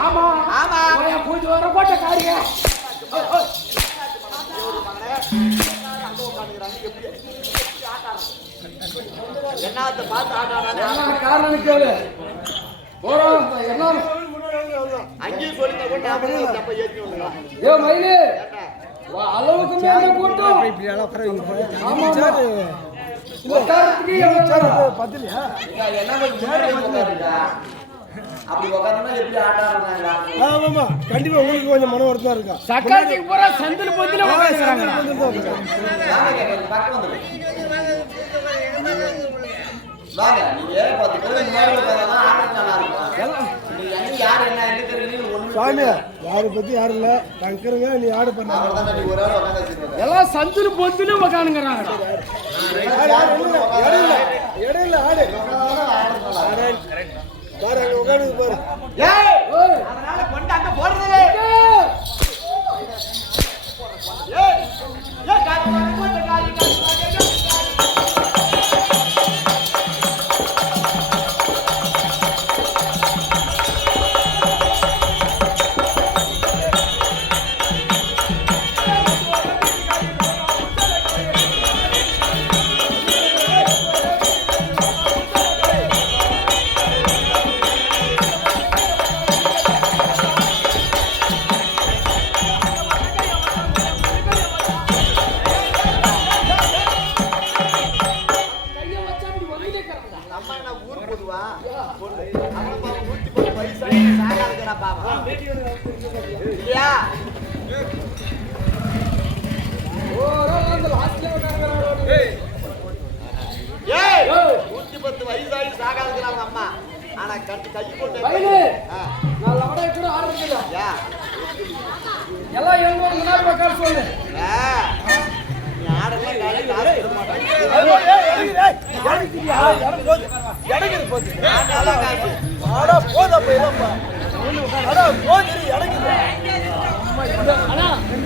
ஆமா ஆமா பூஜை வர போட்ட காரியா என்னத்தை பார்த்து ஆட்டாடானே காரணம் கேளு போறோம் என்ன அங்கேயும் சொல்லிட்டா கூட நாம தப்ப ஏத்தி விடலாம் ஏ மயிலே அளவுக்கு மேல கூட்டம் இப்படி ஆமா உட்கார்றதுக்கு எவ்வளவு பதிலியா அப்படி உட்கார்ந்தா எப்படி ஆட்டாடுறாங்க ஆமாமா கண்டிப்பா உங்களுக்கு கொஞ்சம் மன வருத்தம் இருக்கா சக்காத்திக்கு பூரா சந்தில பொந்தில உட்கார்றாங்க வாங்க நீங்க பாத்துட்டு முன்னாடி பார்த்தா ஆட்டா நல்லா இருக்கும் நீங்க எங்க யார் என்ன எங்க தெரியுது ஒண்ணு சாமி யாரை பத்தி யாரும் இல்ல டங்கருங்க நீ ஆடு பண்ண அவர்தான் நீ ஒரு ஆள் உட்கார்ந்து வச்சிருக்க எல்லாம் சந்தில பொந்தில உட்கார்ந்துங்கறாங்க இடையில ஆடு பாரு அங்க உட்கார்ந்து பாரு ஏய் அதனால கொண்டாங்க போறதே ஏய் ஏய் காரி போட்டு காரி எல்லாம் எங்க முன்னாடி உட்கார சொல்லு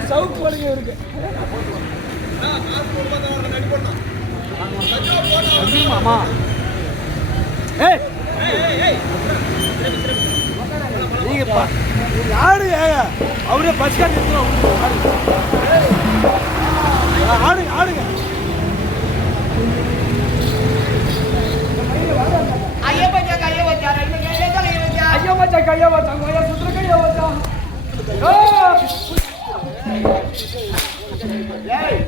சவுக்கு வலிங்க இருக்கு மாமா நீங்க ஆடு அவரே பஸ் ஆடுங்க ஆடுங்க ஐயா பச்சா கைய வச்சா ஐயா வச்சா கையா வச்சா ஐயா சுத்திர கையா வச்சா ஏய்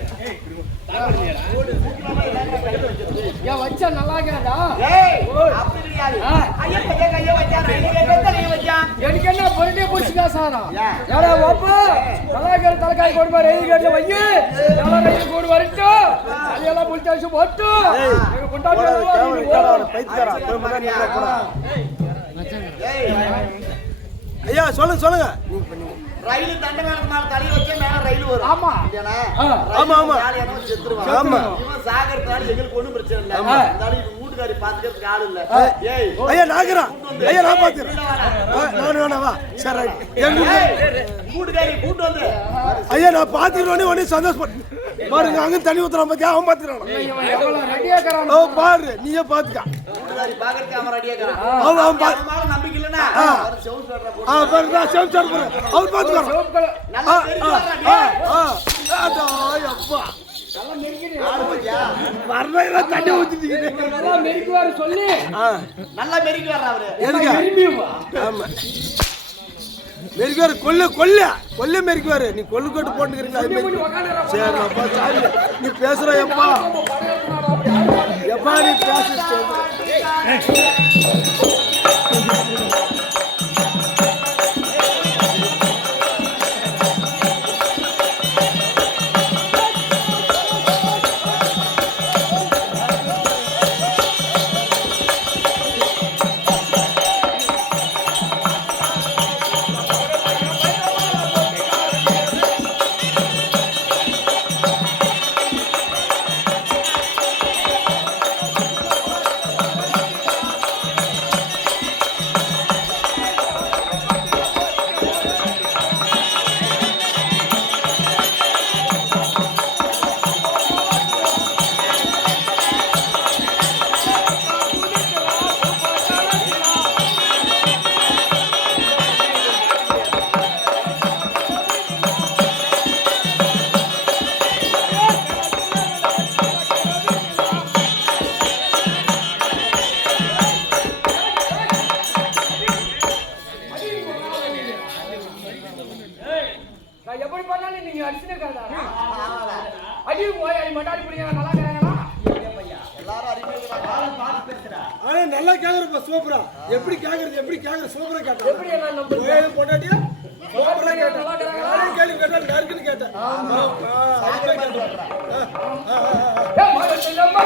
வச்சா நல்லா இருக்கடா ஏய் அப்படி கிடையாது ஐயா பச்சா கைய வச்சா எனக்கு என்ன பர்த்டே போச்சுடா சாரா யாரா வாப்பா தலகாய் தலகாய் கோடு மாதிரி ஏய் கேட்ல வையே எல்லா ரைட் கோடு வரட்டு அதெல்லாம் புல்டாச்சு போட்டு எங்க கொண்டாடுறோம் பைத்தியக்காரா போய் மகன் நிக்கற போடா ஏய் ஐயா சொல்லுங்க சொல்லுங்க ரயில் தண்டவாளத்துக்கு மேல தலை வச்சே மேல ரயில் வரும் ஆமா ஆமா ஆமா யாரையானோ செத்துருவான் ஆமா இவன் சாகறதால எங்களுக்கு ஒண்ணும் பிரச்சனை இல்ல இருந்தாலும் இது வீட்டுக்காரி பாத்துக்கிறதுக்கு ஆள் இல்ல ஏய் ஐயா நாகரா ஐயா நான் பாத்துறேன் நான் வேணா வா சரி எங்க வீட்டுக்காரி கூட்டி வந்து ஐயா நான் பாத்துறேனே உடனே சந்தோஷம் பாருங்க அங்க தண்ணி ஊத்துறான் பாத்தியா அவன் பாத்துறான் இவன் எவ்வளவு ரெடியா கறான் ஓ பாரு நீயே பாத்துக்க வீட்டுக்காரி பாக்குறதுக்கு அவன் ரெடியா கறான் அவன் மேல நம்பிக்கை இல்லனா அவர் செவுன் சொல்ற போடு பாருடா செவுன் சொல்ற அவர் பாத்துக்கறான் நல்லா தெரியுதுடா அடா அப்பா நல்லா மெரிக்கினே ஆடு பாத்தியா வரல தண்ணி ஊத்திட்டீங்க நல்லா மெரிக்குவாரு சொல்லி நல்லா மெரிக்கு வர்றா அவரு எதுக்கு மெரிமியுமா ஆமா மெரிக்குவாரு கொல்ல மெரிக்குவாரு நீ கொல்லு கொட்டு போட்டுக்கிறீங்களா அது மாதிரி சரி அப்பா சாமி நீ பேசுற எப்பா எப்பா நீ பேச எப்படி பண்ணாலும் நீங்க அடிச்சுனே இருக்காதா ஆமால. அடி போய் அடி மட்டாடி பிடிங்க நல்லா இருக்கிறாங்களா எல்லாரும் அறிமுகம் பார்த்து பேசுறா. ஆனா நல்லா கேக்குறப்ப சூப்பரா. எப்படி கேக்குறது சூப்பரா கேட்டா. எப்படி எல்லாம் நம்புறீங்க கோயில் பொண்டாட்டியா சூப்பரா கேட்டா. நல்லா இருக்கிறாங்களா நானே கேள்வி கேட்டா நறுக்குன்னு கேட்டேன். ஆமா. அதுதான் கேட்டேன். ஏய் மகன் செல்லம்மா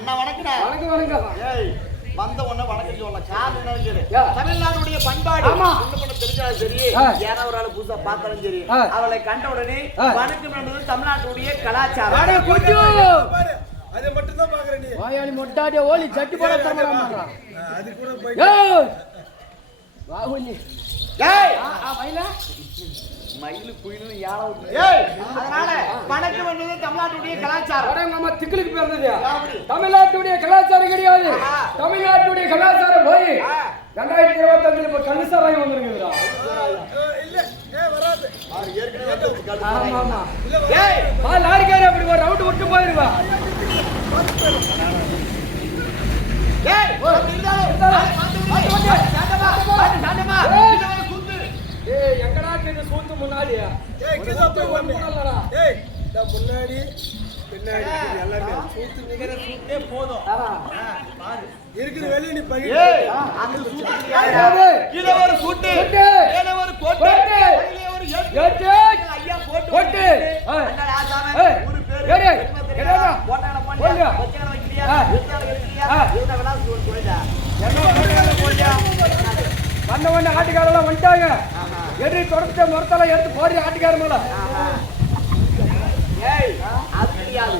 அண்ணா வணக்கடா. வணக்கம் வணக்கம். ஏய் வந்த உடனே வணக்கம் சொல்லலாம். காரணம் என்னன்னு கேளு. யா. தமிழ்நாட்டுடைய பண்பாடு ஆமா. ஒண்ணு பண்ண தெரிஞ்சாலும் சரி, ஏன்னா ஒரு ஆளு புதுசா பார்த்தாலும் சரி, அவளை கண்ட உடனே வணக்கம் என்பது தமிழ்நாட்டுடைய கலாச்சாரம். அட குஞ்சு பாரு, அதை மட்டும் தான் பாக்குற நீ. வாயாடி மொட்டாடி ஓலி சட்டி போட தரமாடா. அது கூட போய் ஏய் வாகுனி. ஏய் மயிலா மயிலு குயிலு யாராவது. ஏய் அதனால வணக்கம் என்பது தமிழ்நாட்டுடைய கலாச்சாரம். அட நம்ம திக்குலுக்கு பிறந்தது. தமிழ்நாட்டுடைய கலாச்சாரம் கிடையாது. தமிழ்நாட்டுடைய கலாச்சாரம் போய் 2025 இப்ப கல்சாராயம் வந்துருக்குதுடா. இல்ல வராது. அவர் ஏற்கனவே ஆமா ஆமா. ஏய் லாரிக்காரி அப்படி ஒரு ரவுண்ட் விட்டு போயிருவா. ஏய் ஏய் எங்கடா இது சூத்து முன்னாடியா? ஏய் கிலோ போய் வரலடா. ஏய் இந்த முன்னாடி பின்னாடி எல்லாமே சூத்து நிகர சூத்தே போதும். பாரு இருக்குது வெளிய நீ பை. ஏய் அந்த சூட்டு யாரா? கீழ ஒரு சூட்டு, மேல ஒரு கோட்டு, அடியில ஒரு ஏட்டு. ஐயா போட்டு போட்டு. அண்ணா ராசாவே ஒரு பேரு ஏய் ஏடா போட்டான போடியா வச்சன வைக்கலையா இருந்தால இருக்கலையா இவன வேணா சொல்லுடா. என்ன போடியா வந்த ஆட்டுக்காரெல்லாம் வந்துட்டாங்க. எதிரி தொடர்ந்து மரத்தால எடுத்து போறி ஆட்டுக்கார மேல. ஏய் அது கிடையாது.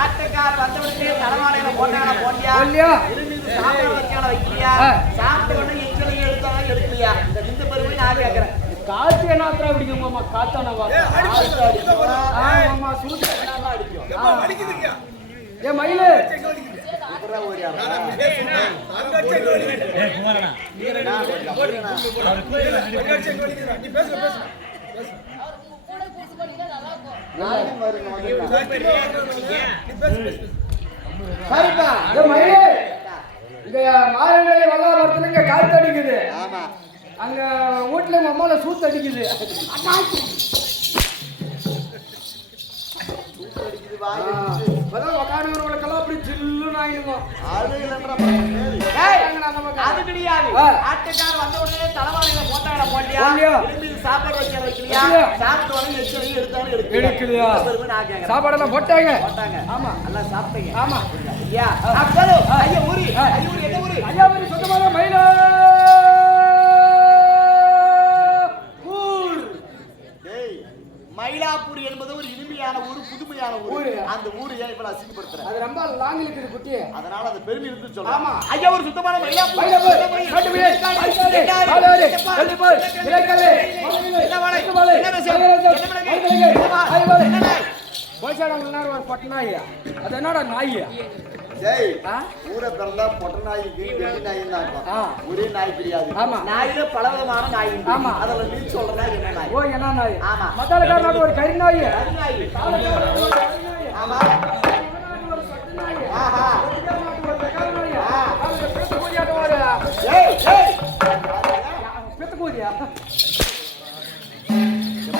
ஆட்டுக்கார வந்தவனுக்கு தலவாளையில போட்டான போடியா இல்லையா? இருந்து சாப்பிட வைக்கல வைக்கலையா சாப்பிட்ட உடனே எச்சலையும் எடுத்தாலும் எடுக்கலையா? இந்த பெருமை நான் கேக்குறேன். காத்து என்னத்ரா பிடிக்கும் மாமா? காத்தான வா. ஆமா சூத்து என்னமா அடிக்கும்? ஏப்பா வலிக்குதுங்க. ஏ மயிலு அப்புறா ஓடியா. அங்க செக் வலிக்குது. ஏய் குமாரண்ணா நீ ரெடி போடுங்க. அங்க செக் வலிக்குது. நீ பேசு பேசு. நாளைக்கு வருங்க வந்து. நீ பேசு பேசு. சரிப்பா. ஏ மயிலு இங்க மாரநேரி வல்லாபுரத்துல இங்க காத்து அடிக்குது. ஆமா. அங்க வீட்டுல எங்க அம்மால சூத்து அடிக்குது. அடிக்குது வாய். அதான் உக்காடுறவங்களுக்கெல்லாம் அப்படி சில்லுன்னு ஆயிடுவோம். ஆளுங்கன்ற அது கிடையாது. ஆட்டுக்கார வந்த உடனே தலவாளையில போட்டாங்களா போட்டியா? திரும்பி சாப்பாடு வைக்க வைக்கலையா? சாப்பிட்ட உடனே எச்சலையும் எடுத்தாலும் எடுக்கலையா? பெருமை நான் கேக்குறேன். சாப்பாடெல்லாம் போட்டாங்க. ஆமா நல்லா சாப்பிட்டீங்க. ஆமா ஐயா அப்போ ஐயா ஊரு என்ன ஊரு? ஐயா ஒரு சொந்தமான மயிலா மயிலாப்பூர் என்பது ஒரு இனிமையான ஊர், புதுமையான ஊர். அந்த ஊர் ஏன் இப்ப அசிங்கப்படுத்துறேன்? அது ரொம்ப லாங் இருக்குது குட்டி. அதனால அந்த பெருமை இருந்து சொல்றேன். ஆமா ஐயா ஒரு சுத்தமான மயிலாப்பூர். ஒரு பட்டநாய். அது என்னடா நாய்? ஜெய் ஊரை பிறந்தா பொட்ட நாய்க்கு வெள்ளி நாய் தான் இருக்கும். ஒரே நாய் கிடையாது. நாயில பலவிதமான நாய் உண்டு. ஆமா அதுல நீ சொல்றா என்ன நாய்? ஓ என்ன நாய்? ஆமா மத்தாலக்காரனால ஒரு கறி நாய். ஆமா ஒரு சட்டு நாய். ஆஹா ஒரு வெக்கார நாய். அது பெத்து கூதியாட்ட வாரு. ஏய் ஏய் பெத்து கூதியா?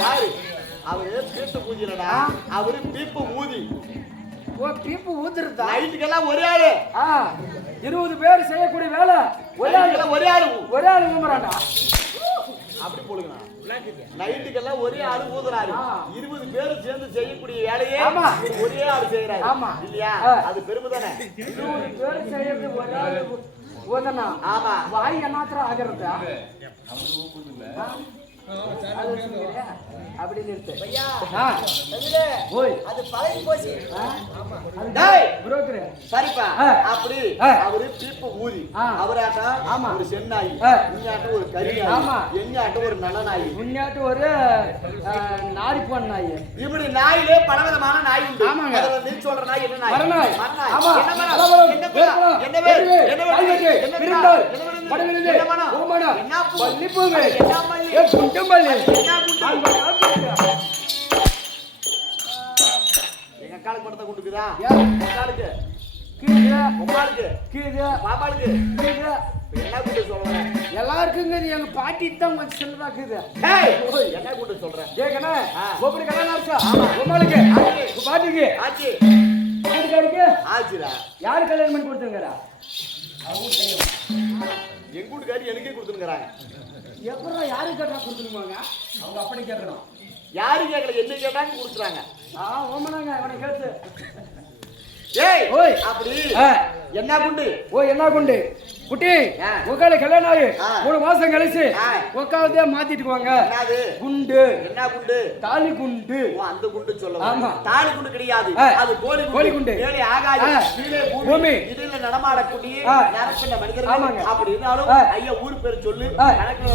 பாரு அவரு பேத்து பூஜிலடா. அவரு பீப்பு ஊதி. ஓ பீப்பு ஊதுறதா? நைட்டுக்கெல்லாம் ஒரே ஆளு. 20 பேர் செய்யக்கூடிய வேலை ஒரே ஆளு ஊமறாடா. அப்படி போடுங்க. நைட்டுக்கெல்லாம் ஒரே ஆளு ஊதுறாரு. 20 பேர் சேர்ந்து செய்யக்கூடிய வேலையே ஒரே ஆளு செய்யறாரு. இல்லையா? அது பெருமை தானே. 20 பேர் செய்யறது ஒரே ஆளு ஊதனா. ஆமா வாய் என்னத்ரா ஆகிறதா? அப்படி நிறுத்து. ஐயா ஓய் அது பழகி போச்சு. டேய் புரோக்கர் சரிப்பா. அப்படி அவரு பீப்பு ஊதி. அவராட்ட ஒரு சென்னாய், இኛட்ட ஒரு கரிநாய், எኛட்ட ஒரு நல்லநாய், முன்னாட்டு ஒரு நாரி போன நாய். இப்படி நாயிலே பலவிதமான நாய் உண்டு. அதுல நீ சொல்ற நாய் என்ன நாய்? மரநாய். மரநாய். ஆமா என்ன மரம்? என்ன பேர்? என்ன பேர்? என்ன பேர்? என்ன பிரிந்தால் என்ன படவிலே என்ன மரம்? ஓமனா என்ன பூ? பல்லிப்பூவே என்ன மல்லி? ஏ குண்டமல்லி என்ன குண்டு? எங்க காலுக்கு படத்தை குண்டுக்குதா? காலுக்கு கீழே உமாளுக்கு கீழே பாபாளுக்கு கீழே என்ன குண்டு சொல்றேன்? எல்லாருக்குங்க நீ எங்க பாட்டி தான் கொஞ்சம் சின்னதாக்குது. ஏய் என்ன குண்டு சொல்றேன்? கேக்கனே ஒவ்வொரு கல்யாணம் ஆச்சா? உமாளுக்கு பாட்டிக்கு ஆச்சி வீட்டுக்காருக்கு ஆச்சிரா. யாரு கல்யாணம் பண்ணி கொடுத்துங்கறா? எங்க வீட்டுக்காரி எனக்கே கொடுத்துருக்காங்க. எப்பறா யாரு கேட்டா கொடுத்துருவாங்க? அவங்க அப்படி கேட்கணும். யாரு கேட்கல என்ன கேட்டாங்க கொடுத்துறாங்க. ஓமனாங்க அவனை கேட்டு ஏய் ஓய் அப்படி ஆ என்ன குண்டு ஓ என்ன குண்டு குட்டி உக்கால கல்யாணம் ஆகி 3 மாசம் கழிச்சு உக்காலதே மாத்திட்டு வாங்க என்னது குண்டு என்ன குண்டு தாலி குண்டு ஓ அந்த குண்டு சொல்ல ஆமா தாலி குண்டு கிடையாது அது கோழி குண்டு மேலே ஆகாது கீழே பூமி இதுல நடமாடக்கூடிய நரப்பின மனிதர்கள் அப்படி இருந்தாலும் ஐயா ஊர் பேர் சொல்லு கணக்குல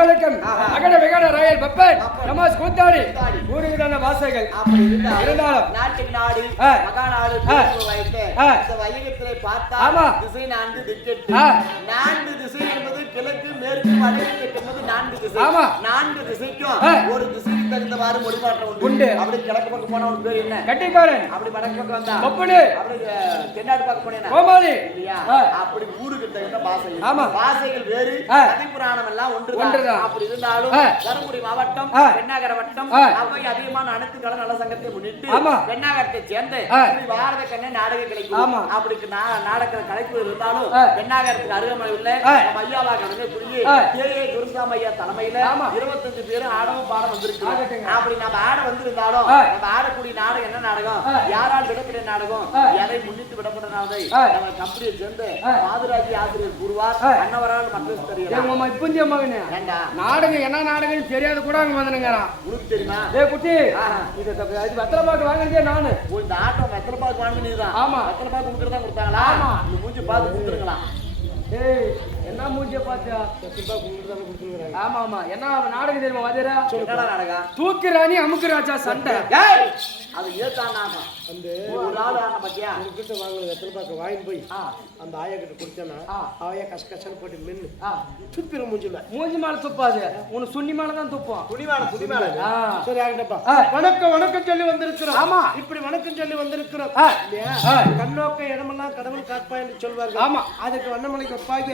வணக்கம் அகட விகட ராயல் பப்பன் நமாஸ் கூத்தாடி மூணு விதமான வாசைகள் அப்படி இருந்தாலும் நாட்டுக்கு நாடு மகாநாடு வைத்து வையகத்திலே பார்த்தா திசை 4 திக்கெட்டு 4 திசை என்பது கிழக்கு மேற்கு வடக்கு என்பது 4 திசை 4 திசைக்கும் ஒரு திசைக்கு தகுந்தவாறு மொழிமாற்றம் உண்டு அப்படி கிழக்கு பக்கம் போன ஒரு பேர் என்ன கட்டிக்காரன் அப்படி வடக்கு பக்கம் வந்தா பப்பனு அப்படி தென்னாடு பக்கம் போனேனா கோமாளி இல்லையா அப்படி ஊருக்கு தகுந்த பாசைகள் பாசைகள் வேறு கதை புராணம் எல்லாம் ஒன்றுதான் அப்படி இருந்தாலும் தருமபுரி மாவட்டம் பெண்ணாகர வட்டம் அவை அதிகமான அனைத்து கலை நல சங்கத்தை முன்னிட்டு பெண்ணாகரத்தை சேர்ந்த பாரத கண்ணை நாடக கலைக்கும் அப்படி நாடக கலைப்பு இருந்தாலும் பெண்ணாகரத்துக்கு அருகாமை உள்ள ஐயாவா கடமை புரிய கே குருசாமி ஐயா தலைமையில 25 பேரும் ஆடவும் பாடம் வந்திருக்கு அப்படி நம்ம ஆட வந்திருந்தாலும் நம்ம ஆடக்கூடிய நாடகம் என்ன நாடகம் யாரால் விடப்பட்ட நாடகம் எதை முன்னிட்டு விடப்பட்ட நாடகம் நம்ம கம்பெனியை சேர்ந்த மாதுராஜி ஆசிரியர் கூறுவார் அன்னவரால் மக்கள் தெரியும் நாடகம் என்ன நாடகம் தெரியாது கூட அங்க வந்துங்கிறான் உனக்கு தெரியுமா குட்டி இது வெத்தலை பாக்கு வாங்கினதே நானு இந்த ஆட்டம் வெத்தலை பாக்கு வாங்கினதுதான் ஆமா வெத்தலை பாக்கு கொடுக்கறதா கொடுத்தாங்களா இந்த மூஞ்சி பார்த்து கொடுத்துருங்களா ஏய் என்ன மூஞ்சிய பாத்தியா வெத்தலை பாக்கு கொடுக்கறதா கொடுத்துருக்காங்க ஆமா ஆமா என்ன நாடகம் தெரியுமா வாதிரா என்னடா நாடகம் தூக்கி ராணி அமுக்கு ராஜா சண்டை ஏய் அது ஏத்தான் நாடகம் அந்த ஒரு ஆளு ஆன பத்தியா கிட்ட வாங்குற வெத்தலை பாக்கு வாங்கி போய் அந்த ஆயா கிட்ட கொடுத்தேன்னா ஆயா கஷ்கஷ்டம் போட்டு மென்னு துப்பிர மூஞ்சி மேல துப்பாது உனக்கு சுண்ணி மேலதான் துப்போம் துணி மேல சரி ஆகிட்டப்பா வணக்கம் சொல்லி வந்திருக்கிறோம் ஆமா இப்படி வணக்கம் சொல்லி வந்திருக்கிறோம் இல்லையா கண்ணோக்க இடமெல்லாம் கடவுள் காப்பா என்று சொல்வார்கள் ஆமா அதுக்கு வண்ணமலைக்கு ஒப்பாக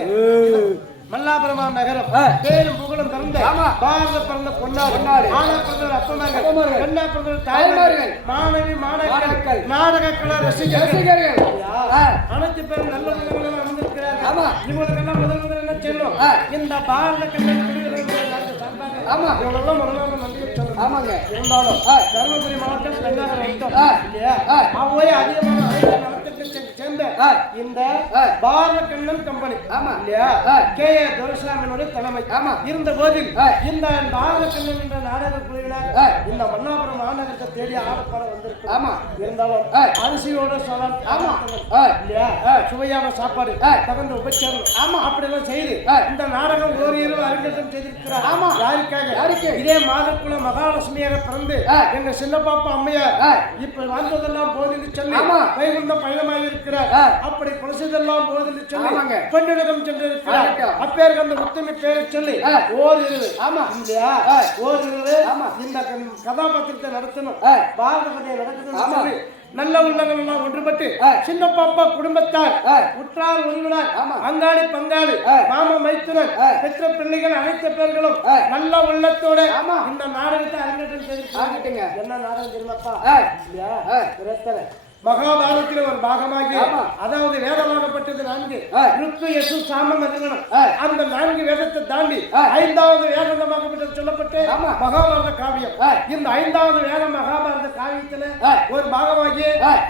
மல்லாபுரமா நகரம் பேரும் புகழும் பிறந்த பாரத பிறந்த பொன்னாடு ஆனா பிறந்த அப்பமார்கள் பெண்ணா பிறந்த தாய்மார்கள் மாணவி மாணவர்கள் நாடக கலா ரசிகர்கள் அனைத்து பேரும் நல்ல உள்ளவர்கள் வந்திருக்கிறார்கள் இவங்களுக்கெல்லாம் முதல் என்ன சொல்லும் இந்த பாரத கண்ணன் ஆமாங்க இருந்தாலும் தருமபுரி மாவட்டம் சேர்ந்த இந்த பாரத கண்ணன் கம்பெனி இல்லையா கே ஏ துரைசாமியினுடைய தலைமை இருந்த போதில் இந்த பாரத கண்ணன் என்ற நாடக குழுவினர் இந்த மன்னாபுரம் மாநகரத்தை தேடி ஆடப்பாட வந்திருக்கு இருந்தாலும் அரிசியோட சவால் இல்லையா சுவையான சாப்பாடு தகுந்த உபச்சாரம் அப்படியெல்லாம் செய்து இந்த நாடகம் ஓரிரு அறிஞர்கள் செய்திருக்கிறார் யாருக்காக இதே மாதக்குள்ள மகாலட்சுமியாக பிறந்து எங்க சின்ன பாப்பா அம்மையார் இப்ப வாழ்ந்ததெல்லாம் போதில் சொல்லி வைகுண்ட பயணமாக இருக்கிறார் அப்படி குலசதெல்லாம் போதில் சொல்லி பெண்ணிடம் சென்று இருக்கிறார் அப்பேருக்கு அந்த உத்தமி பேரை சொல்லி ஓரிரு இந்த கதாபாத்திரத்தை நடத்தணும் பாரத கதையை நடத்தணும் நல்ல உள்ளங்கள் எல்லாம் ஒன்றுபட்டு சின்ன பாப்பா குடும்பத்தார் உற்றார் உறவினர் அங்காளி பங்காளி மாமா மைத்துனர் பெற்ற பிள்ளைகள் அனைத்து பேர்களும் நல்ல உள்ளத்தோட இந்த நாடகத்தை அரங்கேற்றம் செய்திருக்காங்க. என்ன நாடகம் தெரியுமாப்பா? மகாபாரதத்தில் ஒரு பாகமாகி அதாவது வேதமாகப்பட்டது 4 ருத்து யசு சாமம் அதிகரணம் அந்த 4 வேதத்தை தாண்டி 5வது வேதமாகப்பட்டது சொல்லப்பட்டு மகாபாரத காவியம் இந்த 5வது வேத மகாபாரத காவியத்துல ஒரு பாகமாகி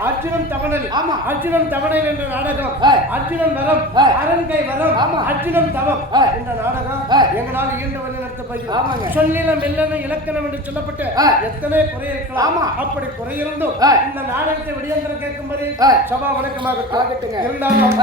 அர்ஜுனன் தவணல் அர்ஜுனன் தவணல் என்ற நாடகம் அர்ஜுனன் வரம் அரண்கை வரம் அர்ஜுனன் தவம் என்ற நாடகம் எங்களால் ஈண்டு வந்து நடத்தப்படுகிறது சொல்லில மெல்லன இலக்கணம் என்று சொல்லப்பட்டு எத்தனை குறை இருக்கலாம் அப்படி குறை இருந்தும் இந்த நாடகத்தை விடிய கேட்கும்படி சபா வணக்கமாக இருந்தாலும்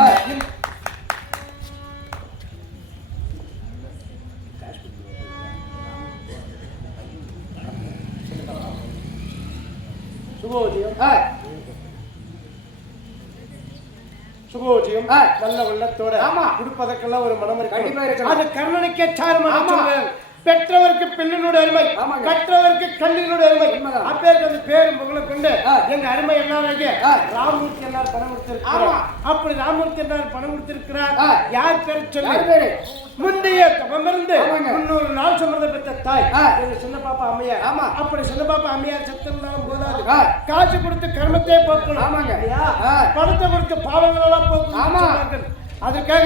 சுகோஜியம் நல்ல உள்ளத்தோட குடுப்பதற்கெல்லாம் ஒரு மனம் இருக்கு அது கர்ணனுக்கே சாருமான பெற்றவருக்கு பெண்ணினுடைய அருமை கற்றவருக்கு கண்ணினுடைய அருமை அப்பேருக்கு அந்த பேரும் புகழை கொண்டு எங்க அருமை எல்லாரும் ராமூர்த்தி எல்லாரும் பணம் கொடுத்திருக்கிறார் அப்படி ராமூர்த்தி எல்லாரும் பணம் கொடுத்திருக்கிறார் யார் பேர் சொல்லி முந்தைய தவமிருந்து 300 நாள் சம்பந்த பெற்ற தாய் சின்ன பாப்பா அம்மையார் அப்படி சின்ன பாப்பா அம்மையார் செத்திருந்தாலும் போதாது காசு கொடுத்து கர்மத்தையே போக்கணும் பணத்தை கொடுத்து பாவங்கள் எல்லாம் போக்கணும் அதுக்காக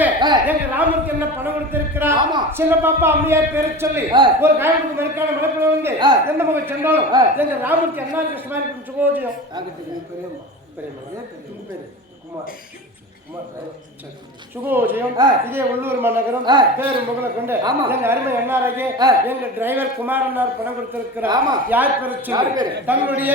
எங்க ராமருக்கு என்ன பணம் கொடுத்திருக்கிறார் சின்ன பாப்பா அம்மையார் பேரை சொல்லி ஒரு காயத்துக்கு மறுக்கான மனப்பட வந்து எந்த மகன் சென்றாலும் எங்க ராமருக்கு என்ன கிருஷ்ணாரி சுகோஜியம் சுகோஜியம் இதே உள்ளூர் மாநகரம் பேரு முகலை கொண்டு எங்க அருமை அண்ணாராகே எங்க டிரைவர் குமார் அண்ணார் பணம் கொடுத்திருக்கிறார் யார் பேரை சொல்லி தன்னுடைய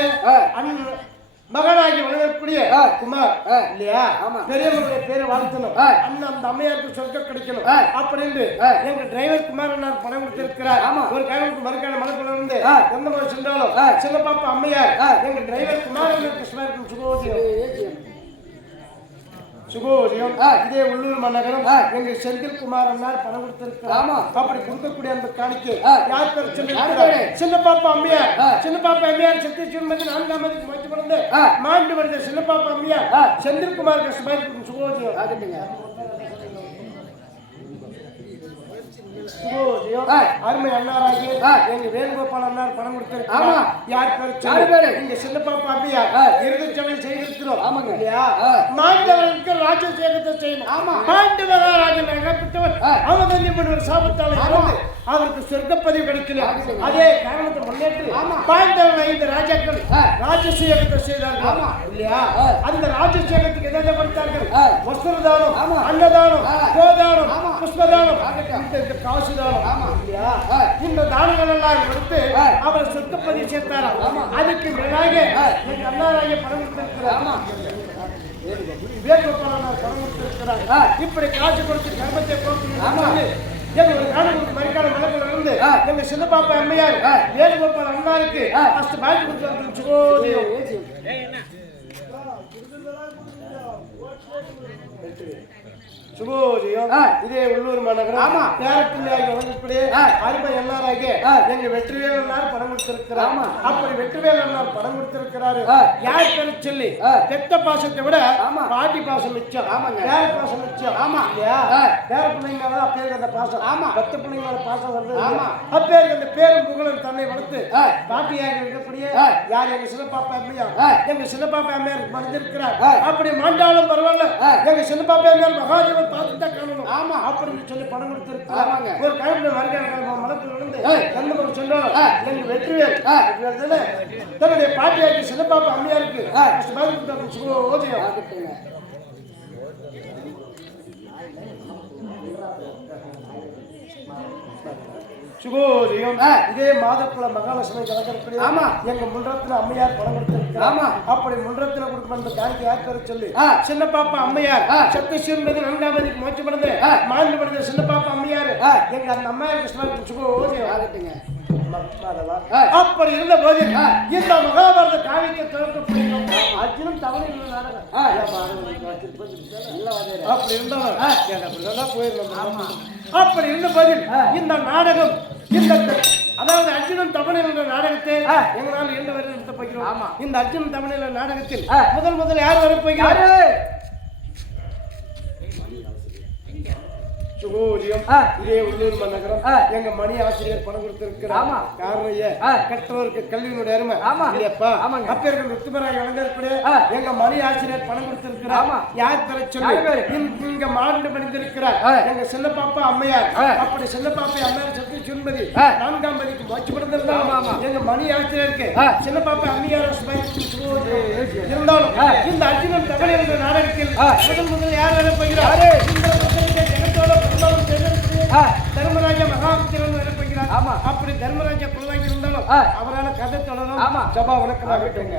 மகனாகி வளரக்கூடிய குமார் இல்லையா பெரியவங்களுடைய பேரை வாழ்த்தணும் அண்ணன் அந்த அம்மையாருக்கு சொர்க்கம் கிடைக்கணும் அப்படின்னு எங்க டிரைவர் குமார் அண்ணார் பணம் கொடுத்திருக்கிறார் ஒரு காரணத்துக்கு மறுக்கான மனக்குள்ள இருந்து எந்த மாதிரி சென்றாலும் சின்ன பாப்பா அம்மையார் எங்க டிரைவர் குமார் அண்ணார் கிருஷ்ணாருக்கு சுகோஜியம் இதே உள்ளூர் மாநகரம் எங்க செந்தில் குமார் அண்ணார் பணம் கொடுத்திருக்கிறார் அப்படி கொடுக்கக்கூடிய அந்த காணிக்கை யார் பேர் சொல்லி சின்ன பாப்பா அம்மையார் சின்ன பாப்பா அம்மையார் சத்தீஸ்வரன் வந்து 4ஆம் தேதி முயற்சி பண்ணது மாண்டு வருது சின்ன பாப்பா அம்மையார் செந்தில் குமார் கிருஷ்ணபாய் சுகோஜியம் அருமை அண்ணாராகி எங்க வேணுகோபால் அண்ணார் பணம் கொடுத்திருக்கிறார் யார் பேர் இங்க சின்ன பாப்பா அம்மையார் இறுதிச்சபை செய்திருக்கிறோம் இல்லையா மாண்டவர்களுக்கு ராஜசேகத்தை செய்யணும் மாண்டு மகாராஜன் அகப்பட்டவர் அவதந்தி பண்ணுவர் சாபத்தால் இருந்து அவருக்கு சொர்க்கப்பதிவு கிடைக்கல அதே காரணத்தை முன்னேற்றி பாண்டவன் 5 ராஜாக்கள் ராஜசேகத்தை செய்தார்கள் இல்லையா அந்த ராஜசேகத்துக்கு எதை கொடுத்தார்கள் வஸ்திரதானம் அன்னதானம் கோதானம் புஷ்பதானம் காசுதானம் இல்லையா இந்த தானங்கள் எல்லாம் எடுத்து அவர் சொர்க்கப்பதிவு சேர்த்தாராம் அதுக்கு மேலாக எங்க அண்ணாராய பணம் கொடுத்திருக்கிறார் வேணுகோபால் பணம் கொடுத்திருக்கிறார் இப்படி காசு கொடுத்து கர்மத்தை போட்டு எங்க ஒரு காரணத்துக்கு மறுக்கான மனக்குள்ள இருந்து எங்க சின்ன பாப்பா அம்மையார் வேணுகோபால் அண்ணாருக்கு ஃபர்ஸ்ட் பாய் கொடுத்து சுகோஜியம் இதே உள்ளூர் மாநகரம் பேரப்பிள்ளையாகி வழங்கப்படி அருமை எல்லாராக எங்க வெற்றிவேல் அண்ணார் பணம் கொடுத்திருக்கிறார் அப்படி வெற்றிவேல் அண்ணார் பணம் கொடுத்திருக்கிறாரு யார் பேரு சொல்லி பெத்த பாசத்தை விட பாட்டி பாசம் மிச்சம் பேர பாசம் மிச்சம் இல்லையா பேர பிள்ளைங்க அப்பேருக்கு அந்த பாசம் பெத்த பிள்ளைங்களோட பாசம் வருது அப்பேருக்கு அந்த பேரும் புகழும் தன்னை வளர்த்து பாட்டியாக இருக்கக்கூடிய யார் எங்க சின்ன பாப்பா அம்மையார் எங்க சின்ன பாப்பா அம்மையார் மறைந்திருக்கிறார் அப்படி மாண்டாலும் பரவாயில்ல எங்க சின்ன பாப்பா அம்மையார் மகாதேவன் பார்த்துட்டா காணணும் அப்படின்னு சொல்லி பணம் கொடுத்திருக்காங்க ஒரு கைப்பில் மறுக்கான மனத்தில் இருந்து எந்த பக்கம் சொன்னோம் எங்க வெற்றிவேல் தன்னுடைய பாட்டியாருக்கு சின்ன பாப்பா அம்மையாருக்கு சுகோஜியம் இதே மாதக்குள்ள மகாலட்சுமி கலக்கக்கூடிய எங்க முன்றத்துல அம்மையார் பணம் கொடுத்திருக்கிறார் அப்படி முன்றத்துல கொடுக்கும் அந்த காணிக்கை யார் பேர சொல்லி சின்ன பாப்பா அம்மையார் சத்தீஸ்வரன் மீது 4ஆம் தேதிக்கு முயற்சி பண்ணது மாண்டு பண்ணது சின்ன பாப்பா அம்மையார் எங்க அந்த அம்மையார் கிருஷ்ணாவுக்கு சுகோஜியம் ஆகட்டுங்க அப்படி இருந்த போது இந்த மகாபாரத காவியத்தை திறக்கப்படுகிறோம் அர்ஜுனன் தவறு நாடகம் அப்படி இருந்தாலும் போயிருந்தோம் அப்படி இருந்த போது இந்த நாடகம் இந்த அதாவது அர்ஜுனன் தவணை என்ற நாடகத்தை எங்களால் 2 வருடம் நடத்த போகிறோம் இந்த அர்ஜுனன் தவணை என்ற நாடகத்தில் முதல் யார் வரப்போகிறார் சுகோஜியம் இதே உள்ளூர் நகரம் எங்க மணி ஆசிரியர் பணம் கொடுத்திருக்கிறார். காரணம் கற்றவருக்கு கல்வியினுடைய அருமை இல்லையப்பா. அப்பேர்கள் உத்துமராய் வழங்கக்கூடிய எங்க மணி ஆசிரியர் பணம் கொடுத்திருக்கிறார். யார் தர சொல்லி இங்க மாண்டு பணிந்திருக்கிறார் எங்க செல்ல பாப்பா அம்மையார். அப்படி செல்ல பாப்பா அம்மையார் சக்தி சுன்பதி 4ஆம் பதிக்கு மாற்றி படுத்திருந்தாங்க. எங்க மணி ஆசிரியருக்கு செல்ல பாப்பா அம்மையார் இருந்தாலும் இந்த அர்ஜுனன் தகவல் என்ற நாடகத்தில் முதல் யார் வரப்போகிறார்? தர்மராஜா மகாபுத்திரன் வரப்போகிறார். அப்படி தர்மராஜா குலவாகி இருந்தாலும் அவரால் கதை தொடரும். சபா வணக்கமாக இருக்குங்க.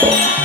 Hey!